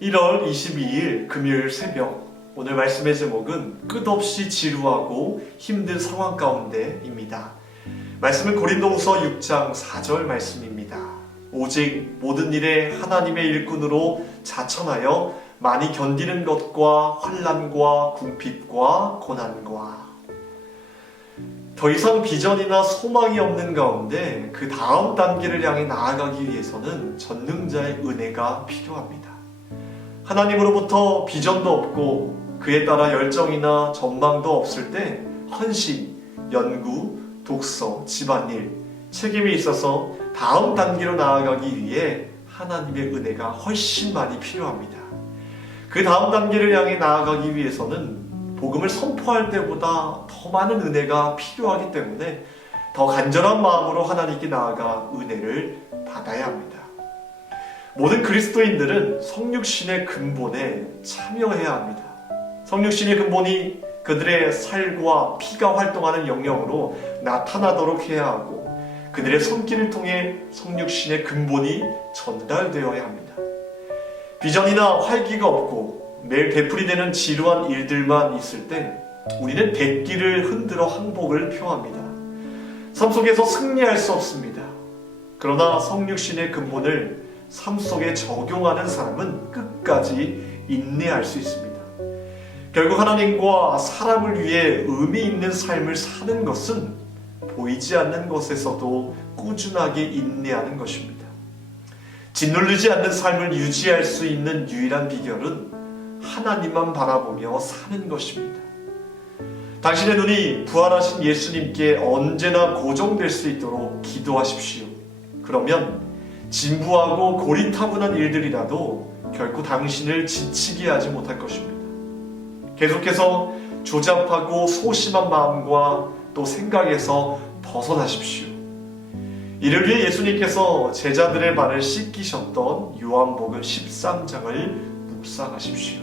1월 22일 금요일 새벽, 오늘 말씀의 제목은 끝없이 지루하고 힘든 상황 가운데입니다. 말씀은 고린도후서 6장 4절 말씀입니다. 오직 모든 일에 하나님의 일꾼으로 자천하여 많이 견디는 것과 환난과 궁핍과 고난과, 더 이상 비전이나 소망이 없는 가운데 그 다음 단계를 향해 나아가기 위해서는 전능자의 은혜가 필요합니다. 하나님으로부터 비전도 없고 그에 따라 열정이나 전망도 없을 때 헌신, 연구, 독서, 집안일, 책임이 있어서 다음 단계로 나아가기 위해 하나님의 은혜가 훨씬 많이 필요합니다. 그 다음 단계를 향해 나아가기 위해서는 복음을 선포할 때보다 더 많은 은혜가 필요하기 때문에 더 간절한 마음으로 하나님께 나아가 은혜를 받아야 합니다. 모든 그리스도인들은 성육신의 근본에 참여해야 합니다. 성육신의 근본이 그들의 살과 피가 활동하는 영역으로 나타나도록 해야 하고, 그들의 손길을 통해 성육신의 근본이 전달되어야 합니다. 비전이나 활기가 없고 매일 되풀이되는 지루한 일들만 있을 때 우리는 대기를 흔들어 항복을 표합니다. 삶 속에서 승리할 수 없습니다. 그러나 성육신의 근본을 삶 속에 적용하는 사람은 끝까지 인내할 수 있습니다. 결국 하나님과 사람을 위해 의미 있는 삶을 사는 것은 보이지 않는 것에서도 꾸준하게 인내하는 것입니다. 짓누르지 않는 삶을 유지할 수 있는 유일한 비결은 하나님만 바라보며 사는 것입니다. 당신의 눈이 부활하신 예수님께 언제나 고정될 수 있도록 기도하십시오. 그러면 진부하고 고리타분한 일들이라도 결코 당신을 지치게 하지 못할 것입니다. 계속해서 조잡하고 소심한 마음과 또 생각에서 벗어나십시오. 이를 위해 예수님께서 제자들의 발을 씻기셨던 요한복음 13장을 묵상하십시오.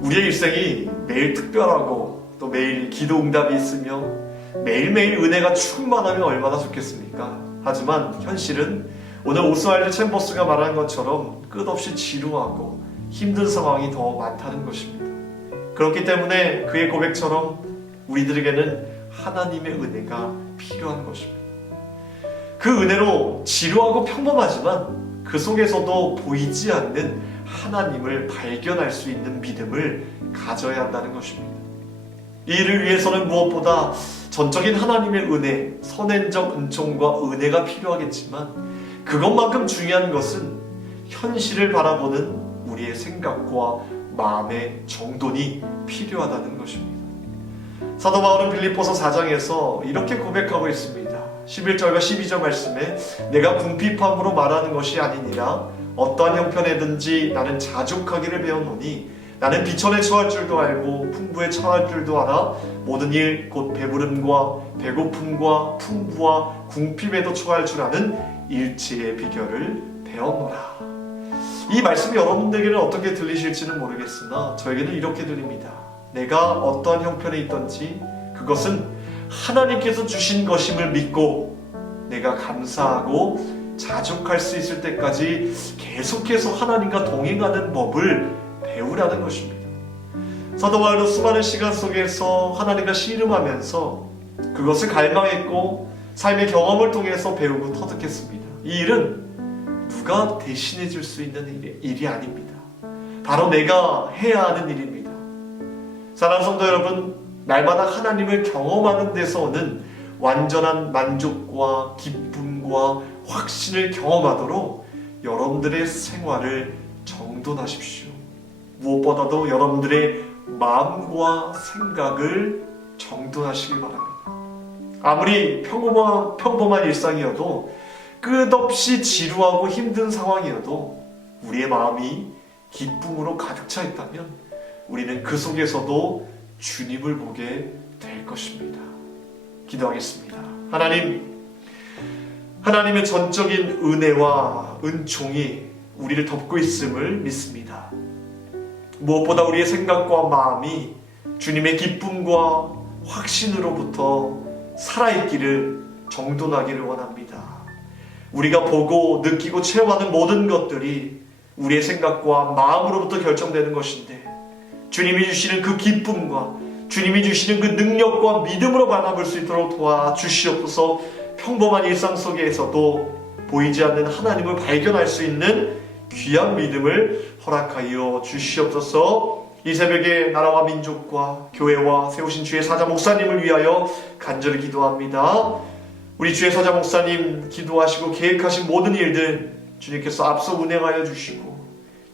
우리의 일생이 매일 특별하고 또 매일 기도 응답이 있으며 매일매일 은혜가 충만하면 얼마나 좋겠습니까? 하지만 현실은 오늘 오스왈드 챔버스가 말한 것처럼 끝없이 지루하고 힘든 상황이 더 많다는 것입니다. 그렇기 때문에 그의 고백처럼 우리들에게는 하나님의 은혜가 필요한 것입니다. 그 은혜로 지루하고 평범하지만 그 속에서도 보이지 않는 하나님을 발견할 수 있는 믿음을 가져야 한다는 것입니다. 이 일을 위해서는 무엇보다 전적인 하나님의 은혜, 선행적 은총과 은혜가 필요하겠지만 그것만큼 중요한 것은 현실을 바라보는 우리의 생각과 마음의 정돈이 필요하다는 것입니다. 사도 바울은 빌립보서 4장에서 이렇게 고백하고 있습니다. 11절과 12절 말씀에 내가 궁핍함으로 말하는 것이 아니니라 어떠한 형편에든지 나는 자족하기를 배웠노니 나는 비천에 처할 줄도 알고 풍부에 처할 줄도 알아 모든 일 곧 배부름과 배고픔과 풍부와 궁핍에도 처할 줄 아는 일체의 비결을 배웠노라. 이 말씀이 여러분들에게는 어떻게 들리실지는 모르겠으나 저에게는 이렇게 들립니다. 내가 어떠한 형편에 있든지 그것은 하나님께서 주신 것임을 믿고 내가 감사하고 자족할 수 있을 때까지 계속해서 하나님과 동행하는 법을 배우라는 것입니다. 사도 바울은 수많은 시간 속에서 하나님과 씨름하면서 그것을 갈망했고 삶의 경험을 통해서 배우고 터득했습니다. 이 일은 누가 대신해 줄 수 있는 일이 아닙니다. 바로 내가 해야 하는 일입니다. 사랑하는 성도 여러분, 날마다 하나님을 경험하는 데서 오는 완전한 만족과 기쁨과 확신을 경험하도록 여러분들의 생활을 정돈하십시오. 무엇보다도 여러분들의 마음과 생각을 정돈하시기 바랍니다. 아무리 평범한 일상이어도 끝없이 지루하고 힘든 상황이어도 우리의 마음이 기쁨으로 가득 차 있다면 우리는 그 속에서도 주님을 보게 될 것입니다. 기도하겠습니다. 하나님의 전적인 은혜와 은총이 우리를 덮고 있음을 믿습니다. 무엇보다 우리의 생각과 마음이 주님의 기쁨과 확신으로부터 살아있기를, 정돈하기를 원합니다. 우리가 보고 느끼고 체험하는 모든 것들이 우리의 생각과 마음으로부터 결정되는 것인데 주님이 주시는 그 기쁨과 주님이 주시는 그 능력과 믿음으로 바라볼 수 있도록 도와주시옵소서. 평범한 일상 속에서도 보이지 않는 하나님을 발견할 수 있는 귀한 믿음을 허락하여 주시옵소서. 이 새벽에 나라와 민족과 교회와 세우신 주의 사자 목사님을 위하여 간절히 기도합니다. 우리 주의 사자 목사님 기도하시고 계획하신 모든 일들 주님께서 앞서 운행하여 주시고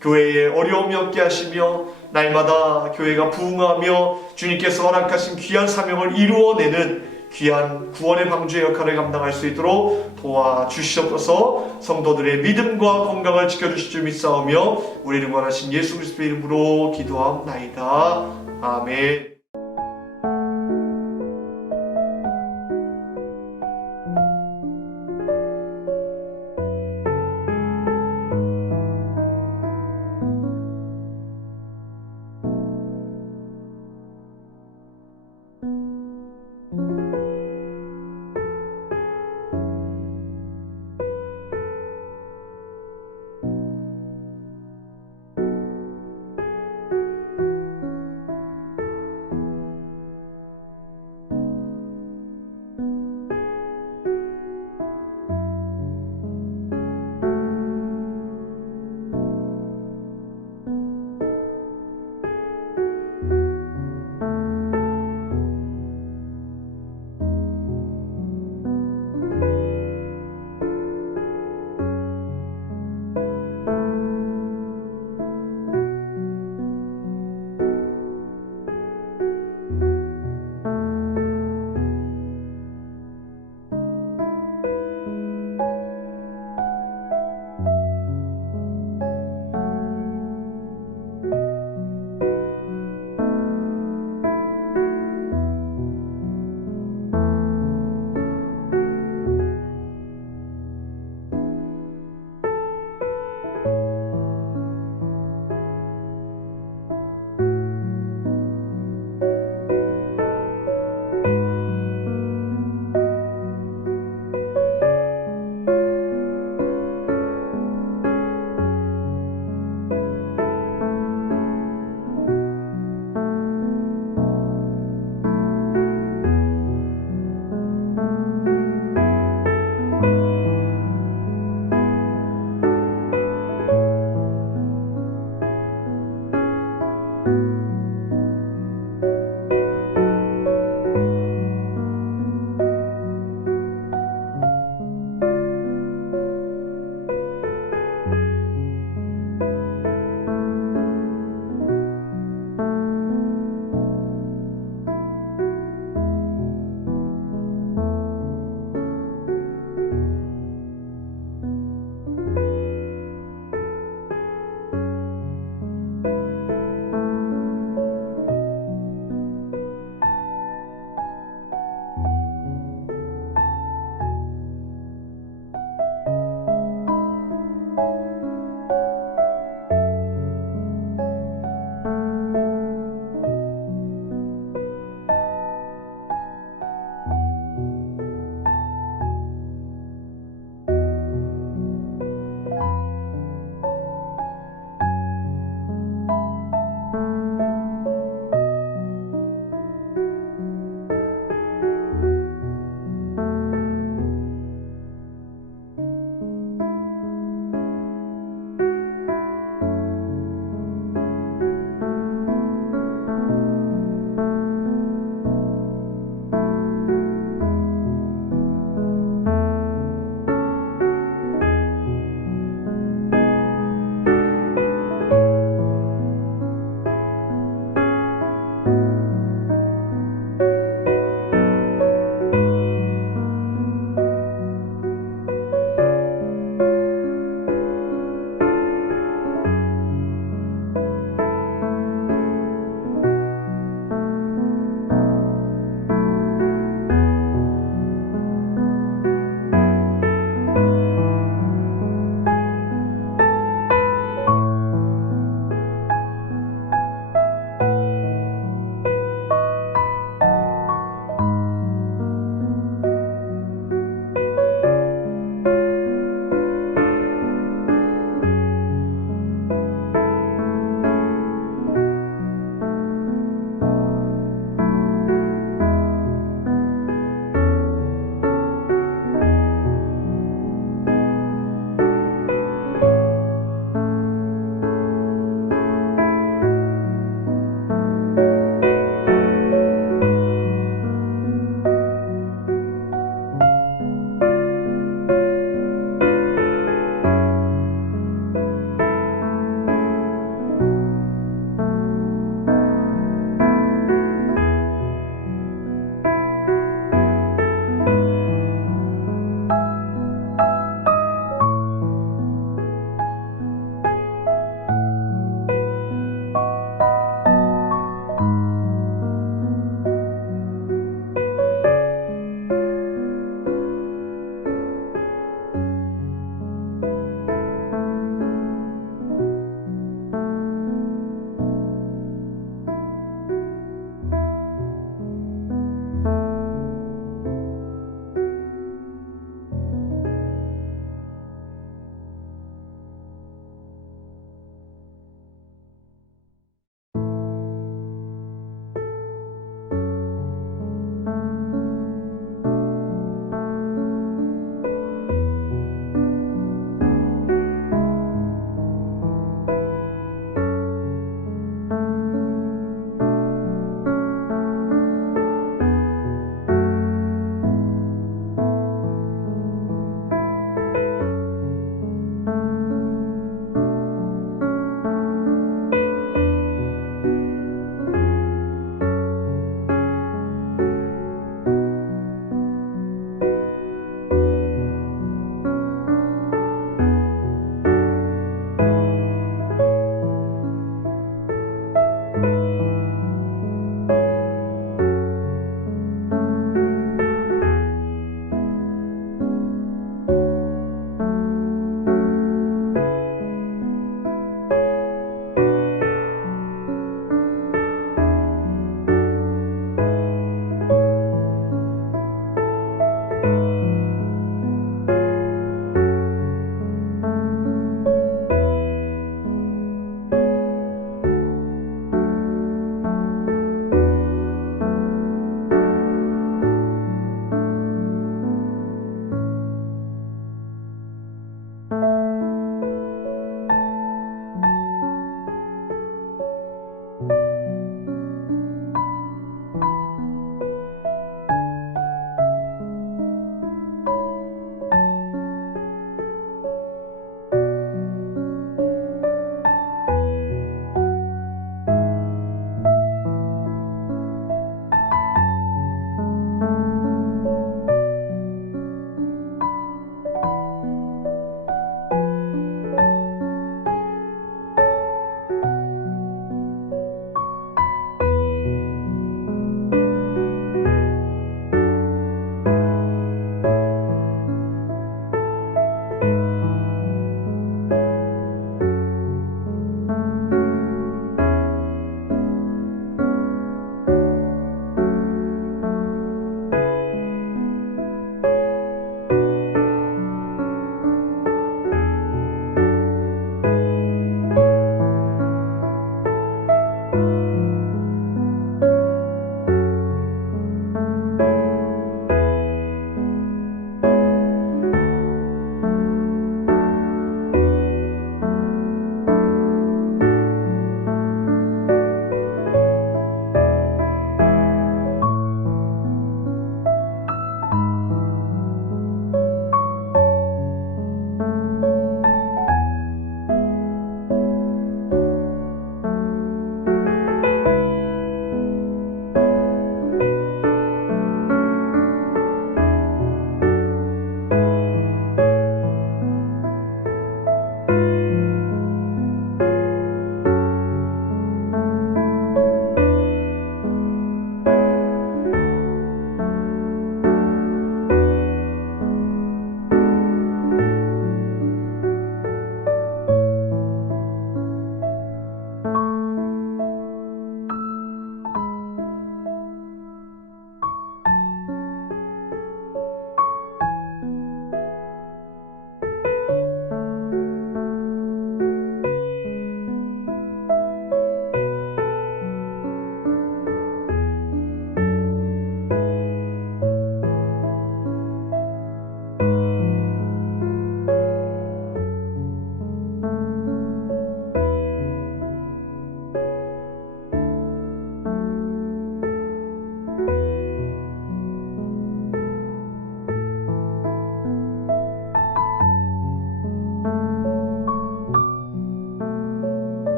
교회에 어려움이 없게 하시며 날마다 교회가 부흥하며 주님께서 허락하신 귀한 사명을 이루어내는 귀한 구원의 방주의 역할을 감당할 수 있도록 도와주시옵소서. 성도들의 믿음과 건강을 지켜주실 줄 믿사오며 우리를 원하신 예수 그리스도의 이름으로 기도하옵나이다. 아멘.